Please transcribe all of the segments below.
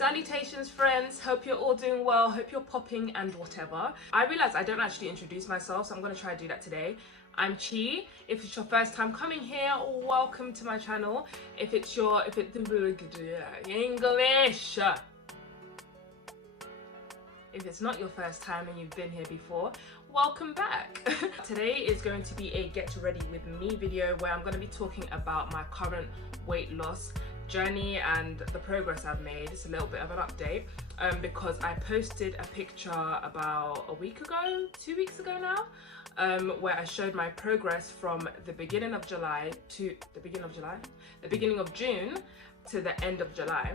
Salutations friends, hope you're all doing well, hope you're popping and whatever. I realized I don't actually introduce myself, so I'm going to try to do that today. I'm Chi. If it's your first time coming here, welcome to my channel. If it's English. If it's not your first time and you've been here before, welcome back. Today is going to be a get ready with me video where I'm going to be talking about my current weight loss journey and the progress I've made. It's a little bit of an update because I posted a picture about a week ago, 2 weeks ago now, where I showed my progress from the beginning of July to the beginning of June to the end of July.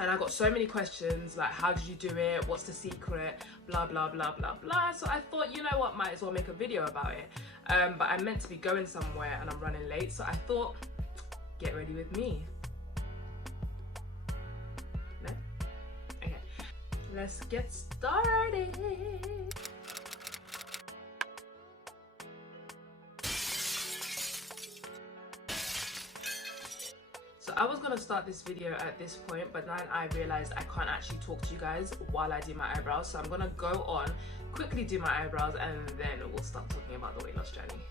And I got so many questions like, how did you do it? What's the secret? Blah, blah, blah, blah, blah. So I thought, you know what, might as well make a video about it. But I'm meant to be going somewhere and I'm running late. So I thought, get ready with me. No? Okay, let's get started. So I was gonna start this video at this point, but then I realized I can't actually talk to you guys while I do my eyebrows. So I'm gonna go on, quickly do my eyebrows, and then we'll start talking about the weight loss journey.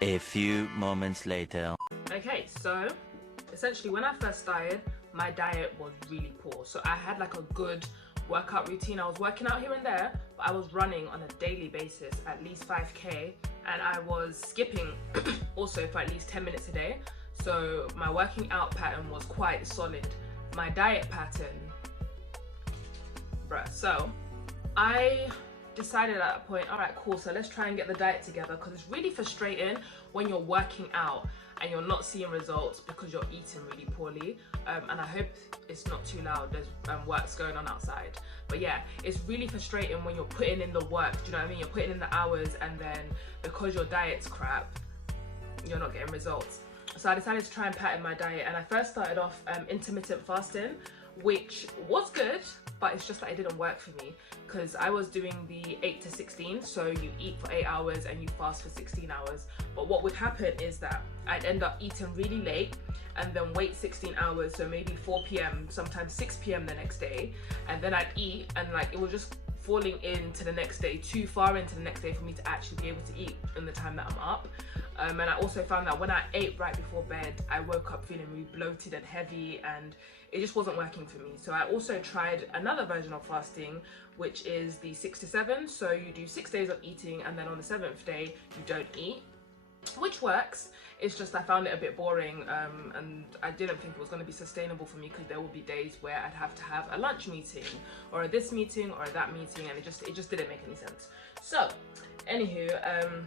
A few moments later. Okay, so essentially when I first started, my diet was really poor. So I had like a good workout routine. I was working out here and there, but I was running on a daily basis, at least 5k, and I was skipping also for at least 10 minutes a day. So my working out pattern was quite solid. My diet pattern, bruh. So I decided at that point, all right, cool, so let's try and get the diet together, because it's really frustrating when you're working out and you're not seeing results because you're eating really poorly. And I hope it's not too loud, there's works going on outside. But yeah, it's really frustrating when you're putting in the work, do you know what I mean? You're putting in the hours, and then because your diet's crap, you're not getting results. So I decided to try and pattern my diet, and I first started off intermittent fasting, which was good, but it's just that it didn't work for me, because I was doing the 8 to 16, so you eat for 8 hours and you fast for 16 hours. But what would happen is that I'd end up eating really late and then wait 16 hours, so maybe 4 p.m, sometimes 6 p.m. the next day, and then I'd eat, and like it was just falling into the next day, too far into the next day for me to actually be able to eat in the time that I'm up. And I also found that when I ate right before bed, I woke up feeling really bloated and heavy, and it just wasn't working for me. So I also tried another version of fasting, which is the 6 to 7. So you do 6 days of eating, and then on the 7th day you don't eat, which works. It's just I found it a bit boring, and I didn't think it was going to be sustainable for me, because there will be days where I'd have to have a lunch meeting or this meeting or that meeting, and it just didn't make any sense. So anywho,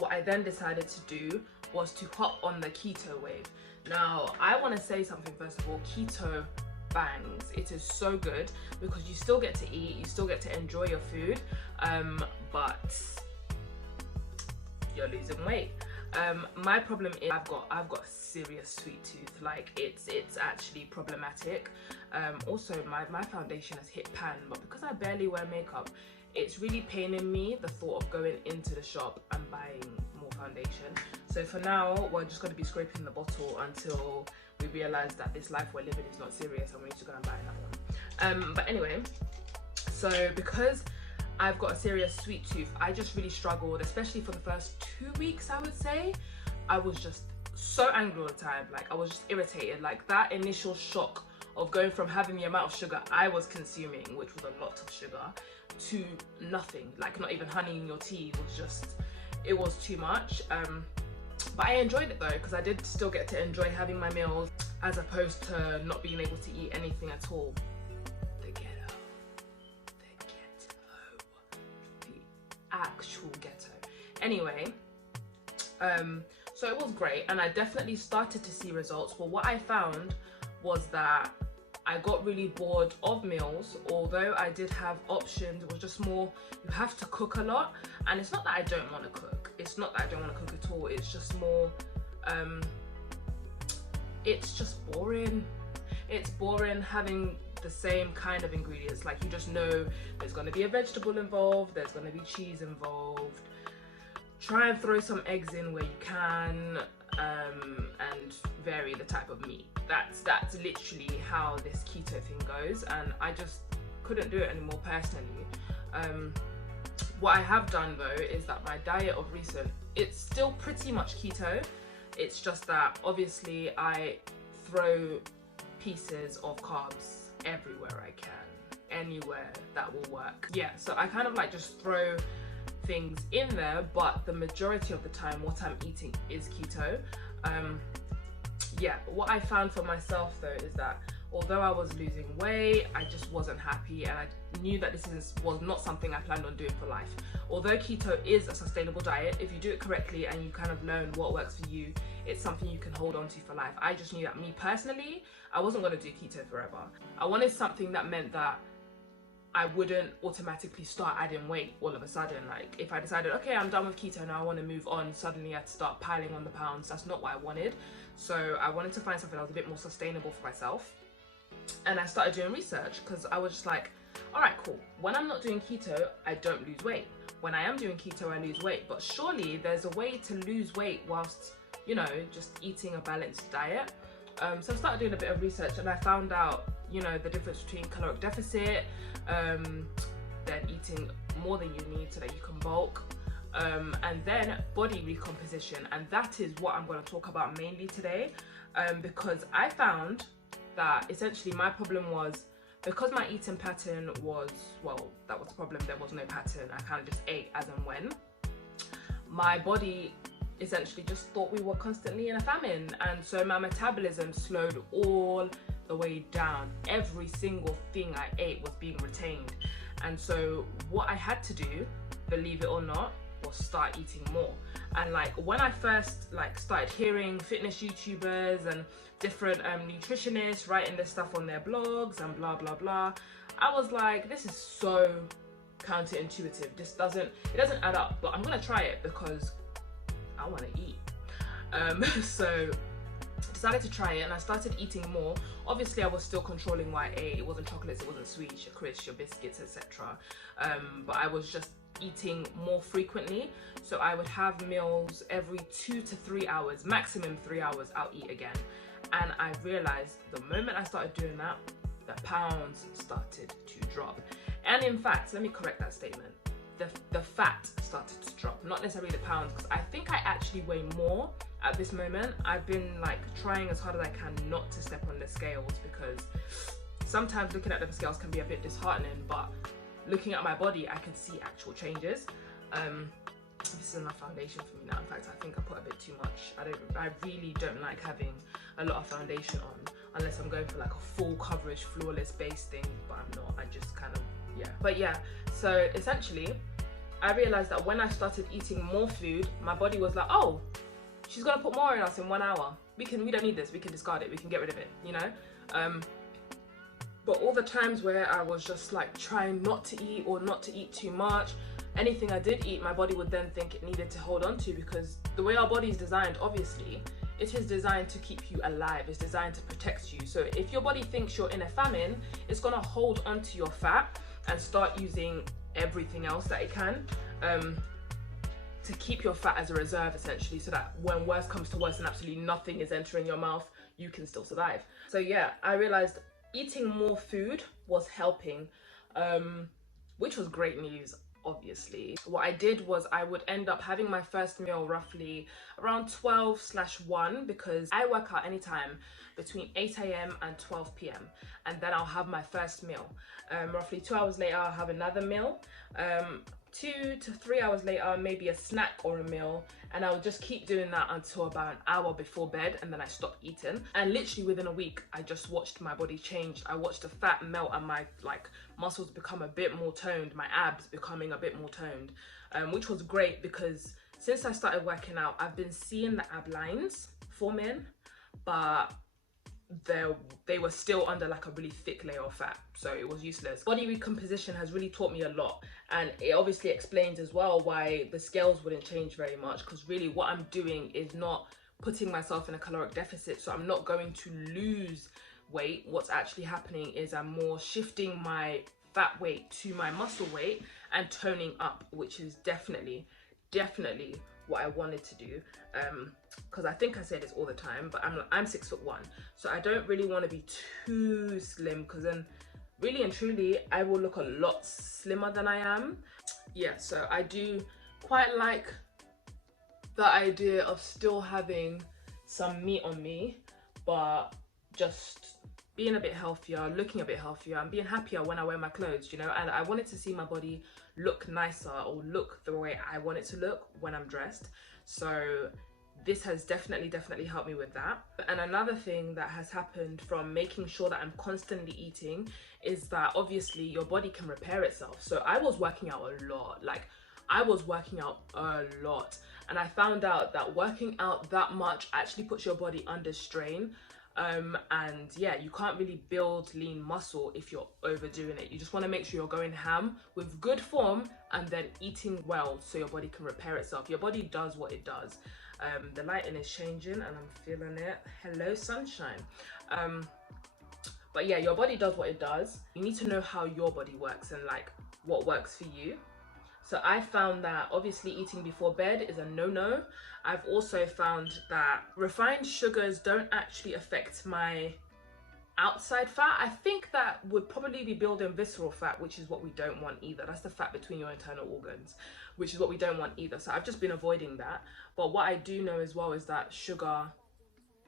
what I then decided to do was to hop on the keto wave. Now I want to say something first of all. Keto bangs. It is so good because you still get to eat, you still get to enjoy your food, but you're losing weight. My problem is I've got a serious sweet tooth. Like it's actually problematic. Also my foundation has hit pan, but because I barely wear makeup, it's really paining me, the thought of going into the shop and buying more foundation. So for now, we're just going to be scraping the bottle until we realize that this life we're living is not serious and we need to go and buy another one. But anyway, so because I've got a serious sweet tooth, I just really struggled, especially for the first 2 weeks, I would say. I was just so angry all the time. Like I was just irritated. Like that initial shock of going from having the amount of sugar I was consuming, which was a lot of sugar, to nothing, like not even honey in your tea, it was too much. But I enjoyed it though, because I did still get to enjoy having my meals, as opposed to not being able to eat anything at all. The actual ghetto. Anyway, so it was great, and I definitely started to see results. But what I found was that I got really bored of meals. Although I did have options, it was just more, you have to cook a lot. And it's not that I don't want to cook, it's not that I don't want to cook at all, it's just more, it's just boring. It's boring having the same kind of ingredients. Like you just know there's going to be a vegetable involved, there's going to be cheese involved, try and throw some eggs in where you can, and vary the type of meat. That's literally how this keto thing goes, and I just couldn't do it anymore personally. What I have done though is that my diet of recent, it's still pretty much keto. It's just that obviously I throw pieces of carbs everywhere I can, anywhere that will work. Yeah, so I kind of like just throw things in there, but the majority of the time what I'm eating is keto. Yeah, what I found for myself though is that although I was losing weight, I just wasn't happy, and I knew that was not something I planned on doing for life. Although keto is a sustainable diet, if you do it correctly and you kind of learn what works for you, it's something you can hold on to for life. I just knew that me personally, I wasn't going to do keto forever. I wanted something that meant that I wouldn't automatically start adding weight all of a sudden. Like if I decided, okay, I'm done with keto now, I want to move on, suddenly I'd start piling on the pounds. That's not what I wanted. So I wanted to find something that was a bit more sustainable for myself. And I started doing research because I was just like, all right, cool. When I'm not doing keto, I don't lose weight. When I am doing keto, I lose weight. But surely there's a way to lose weight whilst, you know, just eating a balanced diet. So I started doing a bit of research, and I found out, you know, the difference between caloric deficit, then eating more than you need so that you can bulk, and then body recomposition. And that is what I'm going to talk about mainly today, because I found that essentially my problem was, because my eating pattern was, well, that was the problem, there was no pattern, I kind of just ate as and when. My body essentially just thought we were constantly in a famine, and so my metabolism slowed all the way down. Every single thing I ate was being retained, and so what I had to do, believe it or not, was start eating more. And like when I first like started hearing fitness YouTubers and different nutritionists writing this stuff on their blogs and blah blah blah, I was like, this is so counterintuitive. It doesn't add up, but I'm gonna try it because I want to eat. So decided to try it, and I started eating more. Obviously I was still controlling what I ate. It wasn't chocolates, it wasn't sweets, your crisps, your biscuits, etc. But I was just eating more frequently. So I would have meals every 2 to 3 hours, maximum 3 hours, I'll eat again. And I realized the moment I started doing that, the pounds started to drop. And in fact, let me correct that statement. The fat started to drop, not necessarily the pounds, because I think I actually weigh more at this moment. I've been like trying as hard as I can not to step on the scales, because sometimes looking at the scales can be a bit disheartening, but looking at my body, I can see actual changes. This is enough foundation for me now. In fact, I think I put a bit too much. I really don't like having a lot of foundation on unless I'm going for like a full coverage, flawless base thing, but I'm not. I just kind of, yeah. But yeah, so essentially, I realized that when I started eating more food, my body was like, oh, she's gonna put more in us in 1 hour. We don't need this, we can discard it, we can get rid of it, you know? But all the times where I was just like trying not to eat or not to eat too much, anything I did eat, my body would then think it needed to hold on to, because the way our body is designed, obviously, it is designed to keep you alive. It's designed to protect you. So if your body thinks you're in a famine, it's gonna hold onto your fat and start using everything else that it can to keep your fat as a reserve, essentially, so that when worse comes to worse and absolutely nothing is entering your mouth, you can still survive. So yeah, I realized eating more food was helping, which was great news, obviously. What I did was I would end up having my first meal roughly around 12/1, because I work out anytime between 8 AM and 12 PM, and then I'll have my first meal. Roughly 2 hours later, I'll have another meal. 2 to 3 hours later, maybe a snack or a meal, and I'll just keep doing that until about an hour before bed, and then I stop eating. And literally within a week, I just watched my body change. I watched the fat melt and my muscles become a bit more toned, my abs becoming a bit more toned, which was great, because since I started working out, I've been seeing the ab lines forming, but they were still under like a really thick layer of fat, so it was useless. Body recomposition has really taught me a lot, and it obviously explains as well why the scales wouldn't change very much, because really what I'm doing is not putting myself in a caloric deficit, so I'm not going to lose weight. What's actually happening is I'm more shifting my fat weight to my muscle weight and toning up, which is definitely what I wanted to do, because I think I say this all the time, but I'm 6'1", so I don't really want to be too slim, because then really and truly I will look a lot slimmer than I am. Yeah, so I do quite like the idea of still having some meat on me, but just being a bit healthier, looking a bit healthier, and being happier when I wear my clothes, you know. And I wanted to see my body look nicer, or look the way I want it to look when I'm dressed. So this has definitely helped me with that. And another thing that has happened from making sure that I'm constantly eating is that obviously your body can repair itself. So I was working out a lot, like I was working out a lot, and I found out that working out that much actually puts your body under strain. And yeah, you can't really build lean muscle if you're overdoing it. You just want to make sure you're going ham with good form and then eating well so your body can repair itself. Your body does what it does. The lighting is changing and I'm feeling it. Hello sunshine. But yeah, your body does what it does. You need to know how your body works and like what works for you. So I found that obviously eating before bed is a no-no. I've also found that refined sugars don't actually affect my outside fat. I think that would probably be building visceral fat, which is what we don't want either. That's the fat between your internal organs, which is what we don't want either. So I've just been avoiding that. But what I do know as well is that sugar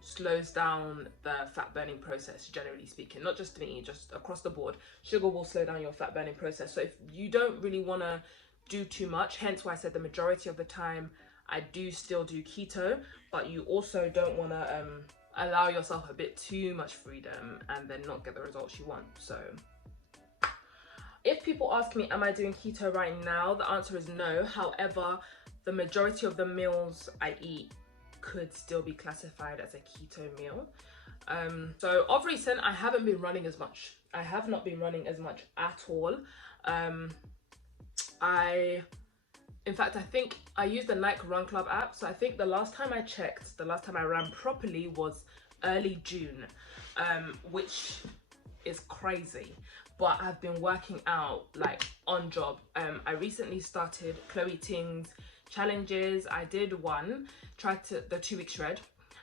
slows down the fat burning process, generally speaking. Not just me, just across the board. Sugar will slow down your fat burning process. So if you don't really want to do too much, hence why I said the majority of the time I do still do keto, but you also don't want to allow yourself a bit too much freedom and then not get the results you want. So if people ask me, am I doing keto right now? The answer is no. However, the majority of the meals I eat could still be classified as a keto meal. So of recent, I haven't been running as much. I have not been running as much at all. In fact, I think I use the Nike Run Club app. So I think the last time I checked, the last time I ran properly was early June, which is crazy. But I've been working out like on job. I recently started Chloe Ting's challenges. I did one, tried to the 2-week shred,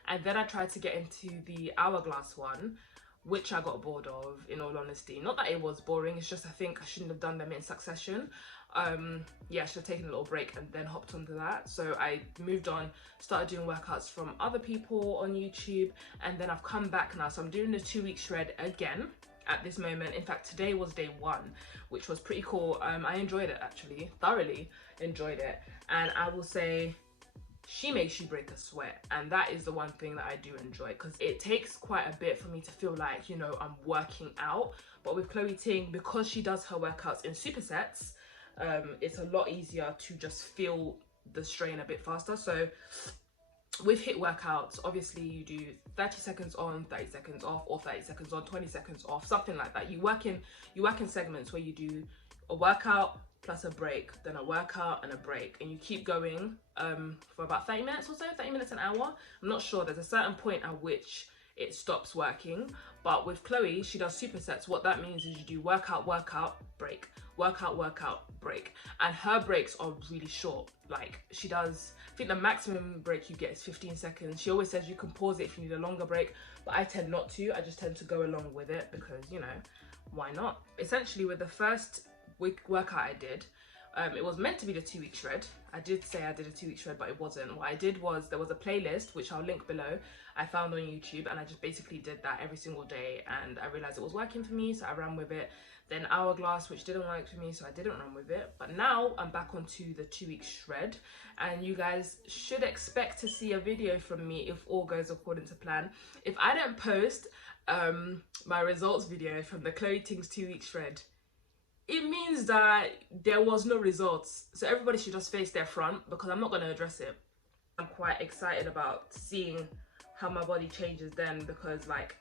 and then I tried to get into the hourglass one, which I got bored of, in all honesty. Not that it was boring, it's just I think I shouldn't have done them in succession. Yeah, I should have taken a little break and then hopped onto that. So I moved on, started doing workouts from other people on YouTube, and then I've come back now. So I'm doing the 2-week shred again at this moment. In fact, today was day 1, which was pretty cool. I enjoyed it actually, thoroughly enjoyed it. And I will say, she makes you break a sweat, and that is the one thing that I do enjoy, because it takes quite a bit for me to feel like, you know, I'm working out. But with Chloe Ting, because she does her workouts in supersets, it's a lot easier to just feel the strain a bit faster. So with HIIT workouts, obviously you do 30 seconds on, 30 seconds off, or 30 seconds on, 20 seconds off, something like that. You work in segments where you do a workout plus a break, then a workout and a break, and you keep going for about 30 minutes or so, 30 minutes, an hour. I'm not sure, there's a certain point at which it stops working. But with Chloe, she does supersets. What that means is you do workout, workout, break, workout, workout, break. And her breaks are really short. Like she does, I think the maximum break you get is 15 seconds. She always says you can pause it if you need a longer break, but I tend not to. I just tend to go along with it because, you know, why not? Essentially with the first workout I did, it was meant to be the 2-week shred. I did say I did a 2-week shred, but it wasn't. What I did was, there was a playlist, which I'll link below, I found on YouTube, and I just basically did that every single day, and I realized it was working for me, so I ran with it. Then hourglass, which didn't work for me, so I didn't run with it. But now I'm back onto the 2-week shred, and you guys should expect to see a video from me if all goes according to plan. If I don't post my results video from the Chloe Ting's 2-week shred, it means that there was no results. So everybody should just face their front, because I'm not going to address it. I'm quite excited about seeing how my body changes then, because like,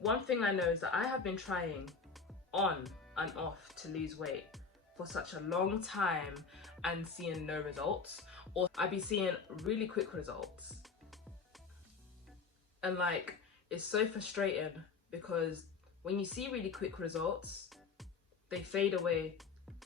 one thing I know is that I have been trying on and off to lose weight for such a long time and seeing no results, or I'd be seeing really quick results. And like, it's so frustrating, because when you see really quick results, they fade away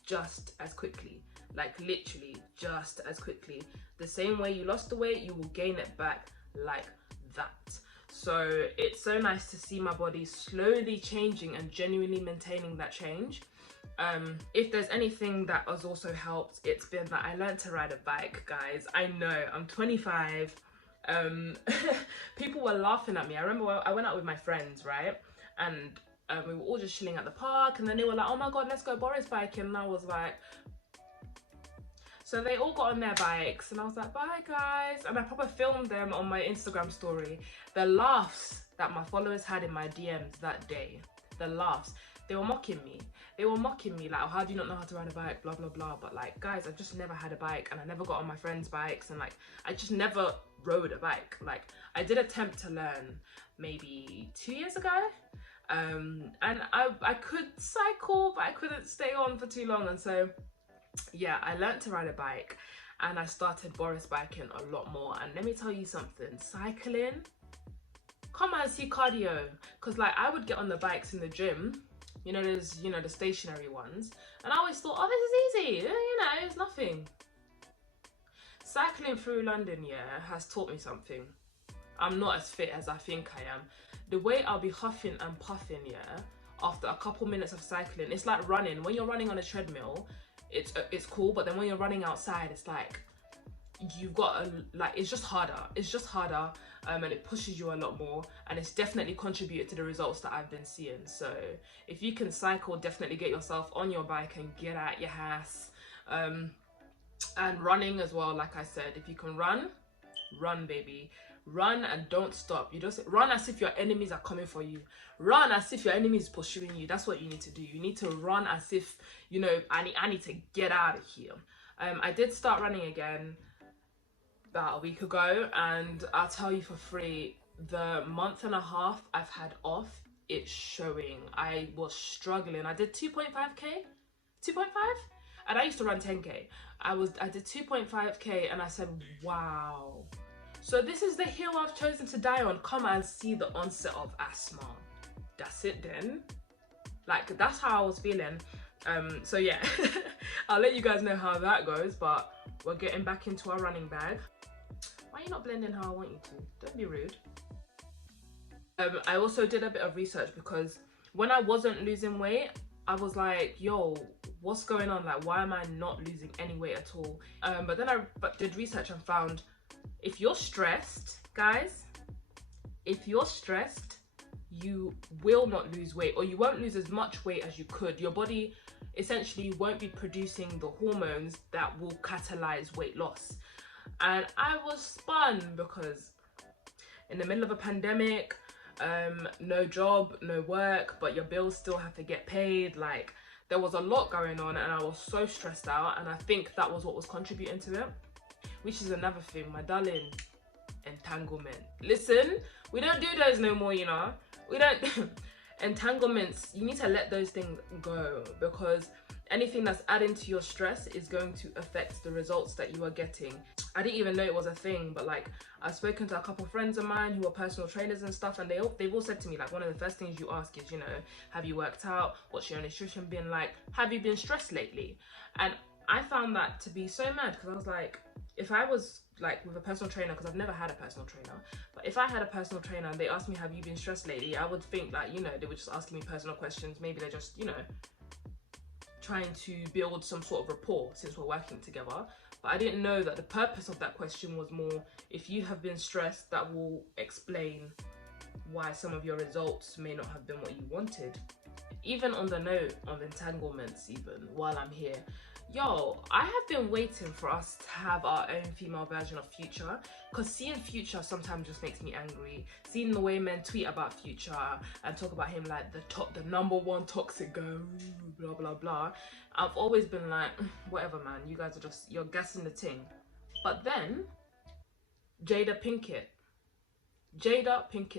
just as quickly. like literally just as quickly. The same way you lost the weight, you will gain it back like that. So it's so nice to see my body slowly changing and genuinely maintaining that change. If there's anything that has also helped, it's been that I learned to ride a bike, guys. I know, I'm 25. People were laughing at me. I remember I went out with my friends, right? And we were all just chilling at the park, and then they were like, oh my god, let's go Boris biking. And I was like, so they all got on their bikes, and I was like, bye guys. And I probably filmed them on my Instagram story. The laughs that my followers had in my DMs that day, the laughs, they were mocking me. They were mocking me like, oh, how do you not know how to ride a bike, blah blah blah. But like, guys, I've just never had a bike, and I never got on my friends' bikes, and like, I just never rode a bike. Like, I did attempt to learn maybe 2 years ago, and I could cycle, but I couldn't stay on for too long. And so yeah, I learned to ride a bike, and I started Boris biking a lot more. And let me tell you something, cycling, come and see cardio. Because like, I would get on the bikes in the gym, you know, there's, you know, the stationary ones, and I always thought, oh, this is easy, you know, it's nothing. Cycling through London, yeah, has taught me something. I'm not as fit as I think I am. The way I'll be huffing and puffing, yeah, after a couple minutes of cycling, it's like running. When you're running on a treadmill, it's cool, but then when you're running outside, it's like you've got a, like, it's just harder, and it pushes you a lot more, and it's definitely contributed to the results that I've been seeing. So if you can cycle, definitely get yourself on your bike and get out your house. And running as well, like I said, if you can run baby, run and don't stop. You just run as if your enemies are coming for you. Run as if your enemy is pursuing you. That's what you need to do. You need to run as if, you know, I need to get out of here. I did start running again about a week ago, and I'll tell you for free, the month and a half I've had off, it's showing. I was struggling. I did 2.5k, and I used to run 10k. I did 2.5k, and I said, wow. So this is the hill I've chosen to die on. Come and see the onset of asthma. That's it then. Like, that's how I was feeling. So yeah, I'll let you guys know how that goes, but we're getting back into our running bag. Why are you not blending how I want you to? Don't be rude. I also did a bit of research, because when I wasn't losing weight, I was like, yo, what's going on? Like, why am I not losing any weight at all? But then I did research and found, if you're stressed, guys, if you're stressed, you will not lose weight, or you won't lose as much weight as you could. Your body essentially won't be producing the hormones that will catalyze weight loss. And I was spun, because in the middle of a pandemic, no job, no work, but your bills still have to get paid. Like, there was a lot going on, and I was so stressed out, and I think that was what was contributing to it. Which is another thing, my darling, entanglement. Listen, we don't do those no more, you know. We don't entanglements, you need to let those things go, because anything that's adding to your stress is going to affect the results that you are getting. I didn't even know it was a thing, but like, I've spoken to a couple friends of mine who are personal trainers and stuff, and they've all said to me, like, one of the first things you ask is, you know, have you worked out? What's your nutrition been like? Have you been stressed lately? And I found that to be so mad, because I was like, if I was like with a personal trainer, because I've never had a personal trainer, but if I had a personal trainer and they asked me, have you been stressed lately? I would think like, you know, they were just asking me personal questions. Maybe they're just, you know, trying to build some sort of rapport since we're working together. But I didn't know that the purpose of that question was more, if you have been stressed, that will explain why some of your results may not have been what you wanted. Even on the note of entanglements, even while I'm here, yo, I have been waiting for us to have our own female version of Future, because seeing Future sometimes just makes me angry. Seeing the way men tweet about Future and talk about him like the #1 toxic girl, blah blah blah. I've always been like, whatever man, you guys are just, you're gassing the ting. But then Jada Pinkett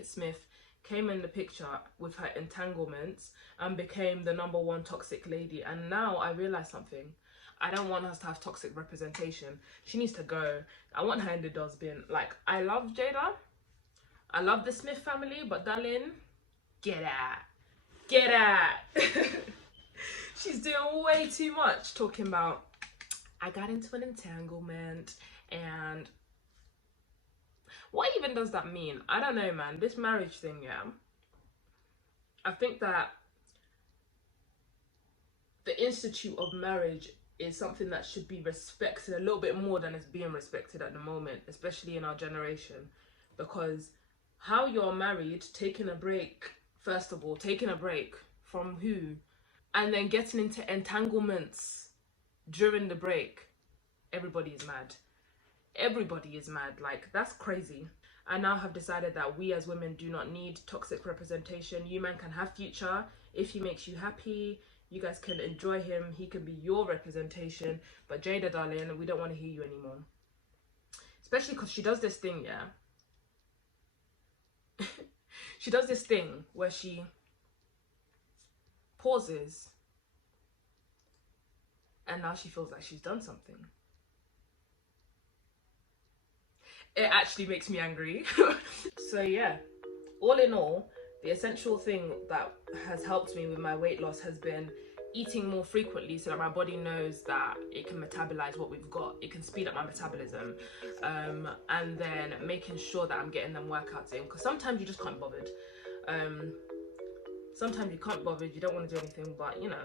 Smith came in the picture with her entanglements and became the #1 toxic lady. And now I realize something. I don't want us to have toxic representation. She needs to go. I want her in the dustbin. Like, I love Jada. I love the Smith family, but darling, get out. Get out. She's doing way too much talking about I got into an entanglement, and what even does that mean? I don't know, man. This marriage thing, yeah. I think that the institute of marriage is something that should be respected a little bit more than it's being respected at the moment, especially in our generation. Because how you're married, taking a break, first of all, taking a break from who? And then getting into entanglements during the break. Everybody is mad. Everybody is mad. Like, that's crazy. I now have decided that we as women do not need toxic representation. You men can have future if he makes you happy. You guys can enjoy him. He can be your representation. But Jada, darling, we don't want to hear you anymore. Especially because she does this thing, yeah. She does this thing where she pauses and now she feels like she's done something. It actually makes me angry. So yeah, all in all, the essential thing that has helped me with my weight loss has been eating more frequently so that my body knows that it can metabolize what we've got. It can speed up my metabolism. And then making sure that I'm getting them workouts in, because sometimes you just can't be bothered. Sometimes you can't bother, you don't want to do anything, but you know,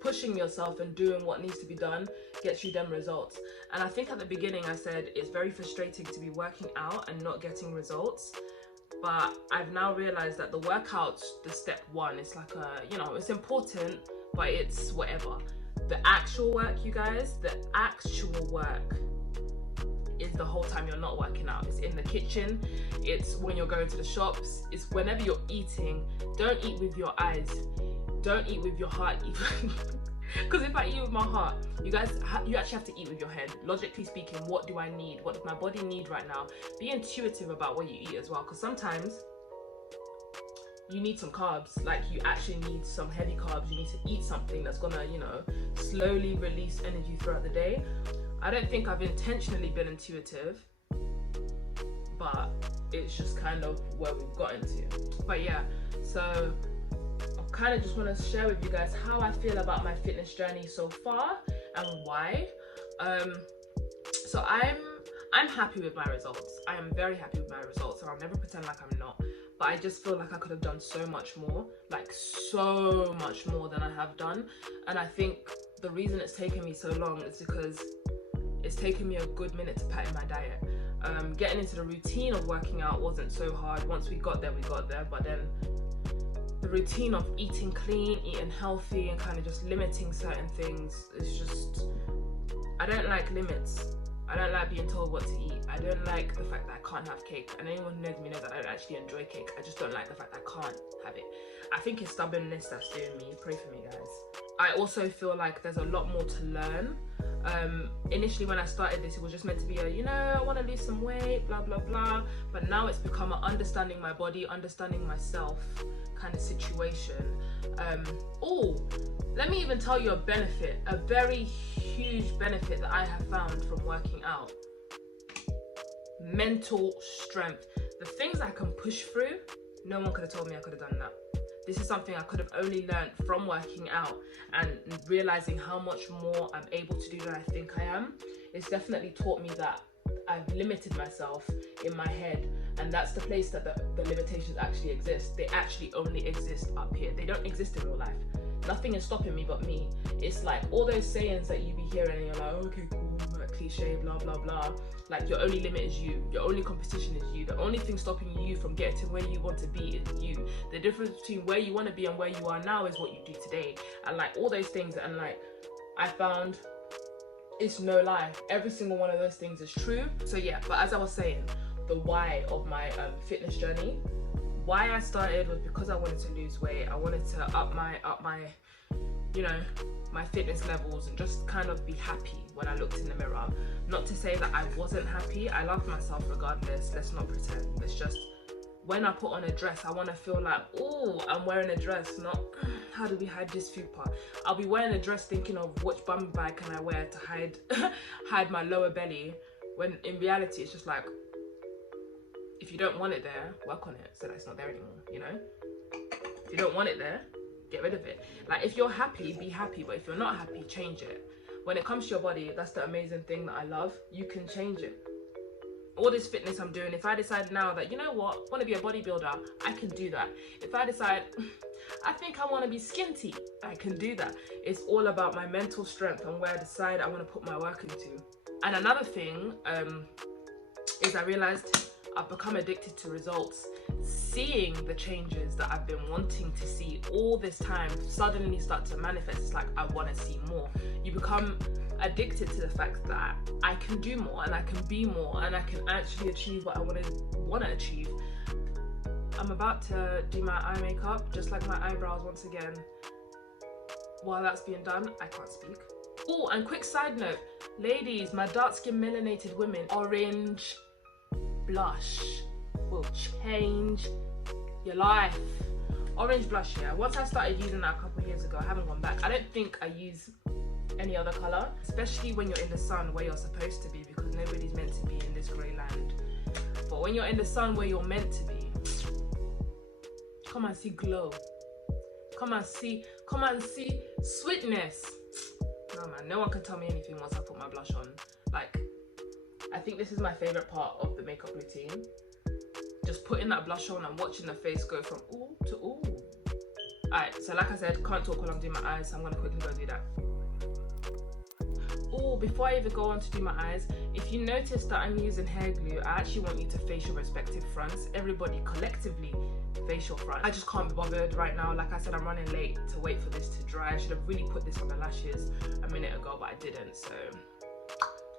pushing yourself and doing what needs to be done gets you them results. And I think at the beginning I said it's very frustrating to be working out and not getting results, but I've now realized that the workout's the step one. It's like a, you know, it's important, but it's whatever. The actual work, you guys, the actual work is the whole time you're not working out. It's in the kitchen, it's when you're going to the shops, it's whenever you're eating. Don't eat with your eyes, don't eat with your heart even. Because if I eat with my heart, you guys, you actually have to eat with your head. Logically speaking, what do I need? What does my body need right now? Be intuitive about what you eat as well, because sometimes you need some carbs. Like, you actually need some heavy carbs. You need to eat something that's gonna, you know, slowly release energy throughout the day. I don't think I've intentionally been intuitive, but it's just kind of where we've gotten to. But yeah, so I kind of just want to share with you guys how I feel about my fitness journey so far and why. So I'm happy with my results. I am very happy with my results, and I'll never pretend like I'm not. But I just feel like I could have done so much more, like so much more than I have done. And I think the reason it's taken me so long is because it's taken me a good minute to pattern my diet. Getting into the routine of working out wasn't so hard. Once we got there, but then the routine of eating clean, eating healthy, and kind of just limiting certain things is just, I don't like limits. I don't like being told what to eat. I don't like the fact that I can't have cake. And anyone who knows me knows that I don't actually enjoy cake. I just don't like the fact that I can't have it. I think it's stubbornness that's doing me. Pray for me, guys. I also feel like there's a lot more to learn. Initially when I started this, it was just meant to be a, you know, I want to lose some weight, blah, blah, blah. But now it's become an understanding my body, understanding myself kind of situation. Let me even tell you a benefit, a very huge benefit that I have found from working out. Mental strength. The things I can push through, no one could have told me I could have done that. This is something I could have only learned from working out and realizing how much more I'm able to do than I think I am. It's definitely taught me that I've limited myself in my head, and that's the place that the limitations actually exist. They actually only exist up here. They don't exist in real life. Nothing is stopping me but me. It's like all those sayings that you be hearing and you're like, okay, cool, like cliche, blah, blah, blah. Like, your only limit is you. Your only competition is you. The only thing stopping you from getting to where you want to be is you. The difference between where you want to be and where you are now is what you do today. And like all those things, and like I found it's no lie. Every single one of those things is true. So yeah, but as I was saying, the why of my fitness journey, why I started was because I wanted to lose weight. I wanted to up my, you know, my fitness levels and just kind of be happy when I looked in the mirror. Not to say that I wasn't happy. I loved myself regardless. Let's not pretend. It's just when I put on a dress, I want to feel like, oh, I'm wearing a dress, not how do we hide this fupa. I'll be wearing a dress thinking of which bum bag can I wear to hide hide my lower belly, when in reality it's just like, if you don't want it there, work on it so that it's not there anymore, you know? If you don't want it there, get rid of it. Like, if you're happy, be happy, but if you're not happy, change it. when it comes to your body, that's the amazing thing that I love. You can change it. All this fitness I'm doing, if I decide now that, you know what, I want to be a bodybuilder, I can do that. If I decide, I think I want to be skinty, I can do that. It's all about my mental strength and where I decide I want to put my work into. And another thing is I realized I've become addicted to results. Seeing the changes that I've been wanting to see all this time suddenly start to manifest. It's like, I want to see more. You become addicted to the fact that I can do more and I can be more and I can actually achieve what I want to achieve. I'm about to do my eye makeup, just like my eyebrows once again. While that's being done, I can't speak. Oh, and quick side note, ladies, my dark skin melanated women, orange blush will change your life. Orange blush, yeah. Once I started using that a couple of years ago, I haven't gone back. I don't think I use any other color, especially when you're in the sun where you're supposed to be, because nobody's meant to be in this grey land. But when you're in the sun where you're meant to be, come and see glow. Come and see sweetness. No man, no one can tell me anything once I put my blush on. Like, I think this is my favorite part of the makeup routine. Just putting that blush on and watching the face go from ooh to ooh. Alright, so like I said, can't talk while I'm doing my eyes, so I'm gonna quickly go do that. Oh, before I even go on to do my eyes, if you notice that I'm using hair glue, I actually want you to face your respective fronts. Everybody collectively face your front. I just can't be bothered right now. Like I said, I'm running late to wait for this to dry. I should have really put this on the lashes a minute ago, but I didn't, so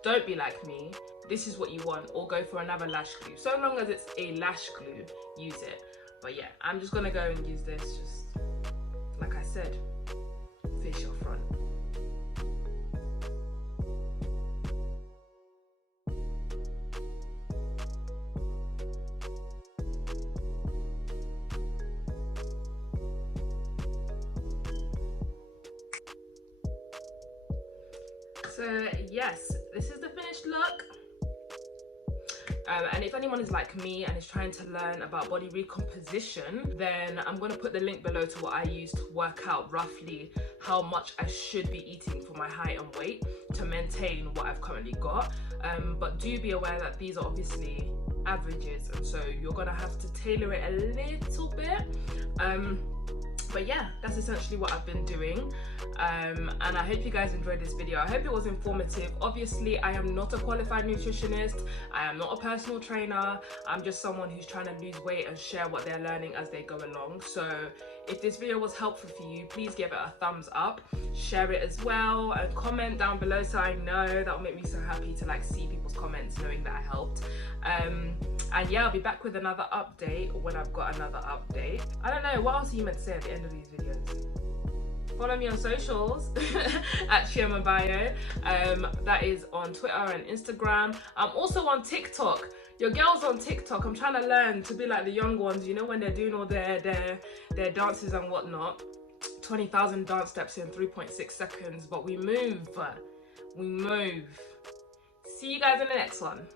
don't be like me. This is what you want, or go for another lash glue. So long as it's a lash glue, use it. But yeah, I'm just gonna go and use this, just like I said, face your front. So yes, this is the finished look. And if anyone is like me and is trying to learn about body recomposition, then I'm going to put the link below to what I use to work out roughly how much I should be eating for my height and weight to maintain what I've currently got. But do be aware that these are obviously averages, and so you're going to have to tailor it a little bit. But yeah, that's essentially what I've been doing, and I hope you guys enjoyed this video. I hope it was informative. Obviously, I am not a qualified nutritionist, I am not a personal trainer, I'm just someone who's trying to lose weight and share what they're learning as they go along. So if this video was helpful for you, please give it a thumbs up, share it as well, and comment down below so I know. That will make me so happy to like see people's comments knowing that I helped. And yeah, I'll be back with another update when I've got another update. I don't know, what else are you meant to say at the end of these videos? Follow me on socials at Chioma Bio. That is on Twitter and Instagram. I'm also on TikTok. Your girl's on TikTok. I'm trying to learn to be like the young ones, you know, when they're doing all their dances and whatnot. 20,000 dance steps in 3.6 seconds, but we move. We move. See you guys in the next one.